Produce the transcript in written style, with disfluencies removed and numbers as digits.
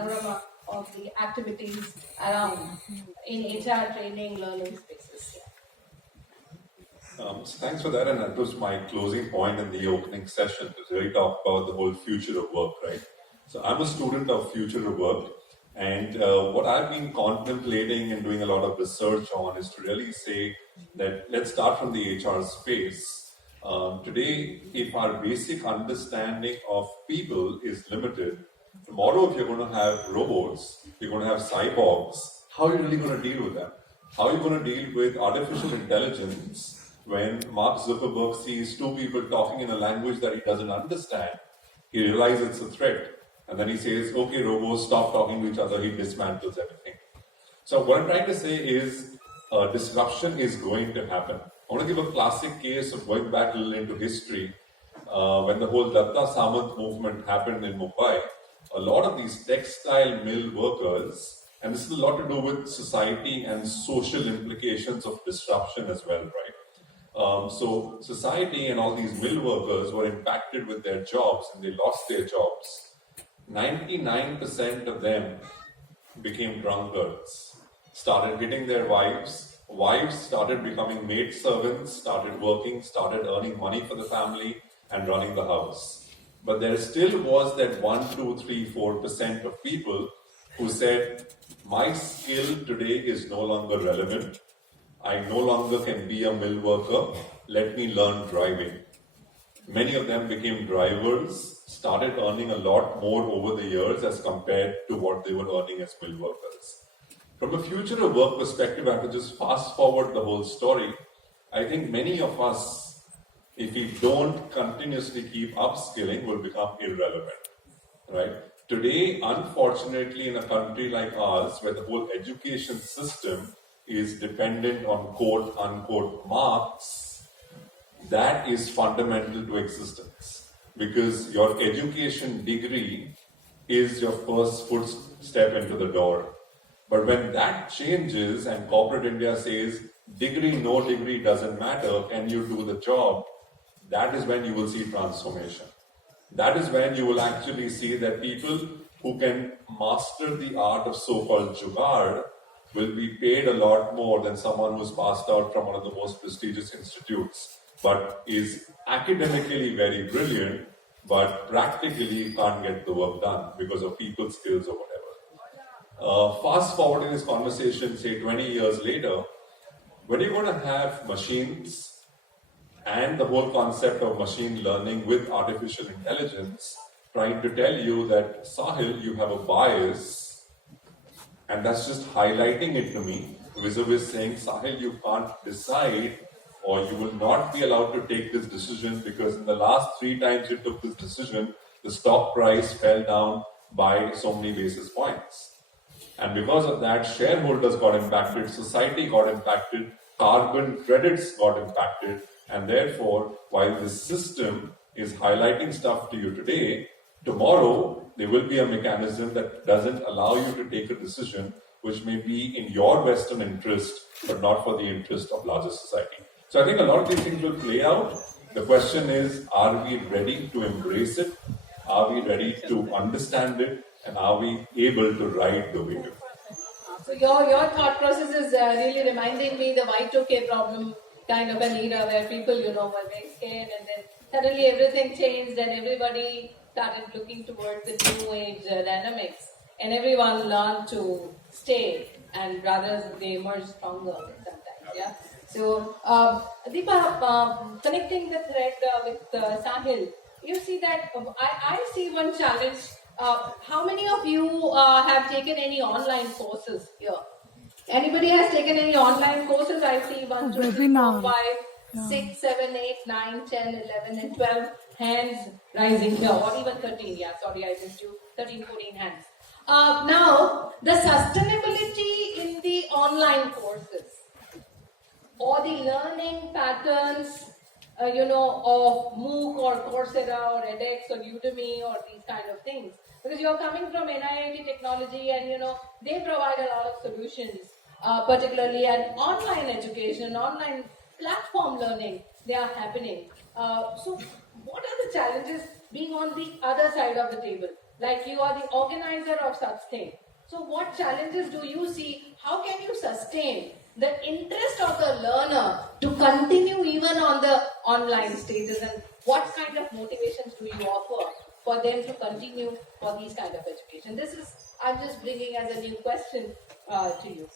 panorama of the activities around in HR training, learning spaces. Thanks for that, and that was my closing point in the opening session to really talk about the whole future of work, right? So I'm a student of future of work, and what I've been contemplating and doing a lot of research on is to really say that let's start from the HR space. Today, if our basic understanding of people is limited, tomorrow if you're going to have robots, you're going to have cyborgs, how are you really going to deal with them? How are you going to deal with artificial intelligence when Mark Zuckerberg sees two people talking in a language that he doesn't understand? He realizes it's a threat. And then he says, okay, robots, stop talking to each other. He dismantles everything. So what I'm trying to say is disruption is going to happen. I want to give a classic case of going back a little into history. When the whole Datta Samant movement happened in Mumbai, a lot of these textile mill workers, and this is a lot to do with society and social implications of disruption as well, right? So society and all these mill workers were impacted with their jobs and they lost their jobs. 99% of them became drunkards, started hitting their wives started becoming maid servants, started working, started earning money for the family and running the house. But there still was that 1, 2, 3, 4% of people who said, my skill today is no longer relevant. I no longer can be a mill worker. Let me learn driving. Many of them became drivers, started earning a lot more over the years as compared to what they were earning as mill workers. From a future of work perspective, I have to just fast forward the whole story. I think many of us, if we don't continuously keep upskilling, will become irrelevant, right? Today, unfortunately, in a country like ours, where the whole education system is dependent on quote unquote marks, that is fundamental to existence, because your education degree is your first footstep into the door. But when that changes and corporate India says degree, no degree doesn't matter, can you do the job? That is when you will see transformation. That is when you will actually see that people who can master the art of so-called jugaad will be paid a lot more than someone who's passed out from one of the most prestigious institutes, but is academically very brilliant, but practically can't get the work done because of people skills or whatever. Fast forwarding this conversation, say 20 years later, when you're going to have machines and the whole concept of machine learning with artificial intelligence trying to tell you that, Sahil, you have a bias, and that's just highlighting it to me, vis-a-vis saying, Sahil, you can't decide, or you will not be allowed to take this decision because in the last 3 times you took this decision, the stock price fell down by so many basis points. And because of that, shareholders got impacted, society got impacted, carbon credits got impacted, and therefore, while this system is highlighting stuff to you today, tomorrow there will be a mechanism that doesn't allow you to take a decision which may be in your Western interest, but not for the interest of larger society. So I think a lot of these things will play out. The question is, are we ready to embrace it? Are we ready to understand it? And are we able to ride the wave? So your thought process is really reminding me the Y2K problem kind of an era where people, were very scared, and then suddenly everything changed and everybody started looking towards the new age dynamics, and everyone learned to stay, and rather they emerge stronger sometimes. Yeah. So Deepa, connecting the thread with Sahil, you see that I see one challenge. How many of you have taken any online courses here? Anybody has taken any online courses? I see 1, 2, 3, 4, 5, 6, 7, 8, 9, 10, 11, and 12 hands rising here, or even 13. Yeah, sorry, I missed you. 13, 14 hands. Now, the sustainability in the online courses or the learning patterns, of MOOC or Coursera or edX or Udemy or these kind of things. Because you're coming from NIIT technology and, they provide a lot of solutions, particularly an online education, online platform learning, they are happening. So what are the challenges being on the other side of the table? Like you are the organizer of such thing. So what challenges do you see? How can you sustain the interest of the learner to continue even on the online stages, and what kind of motivations do you offer for them to continue for these kind of education? This is, I'm just bringing as a new question to you.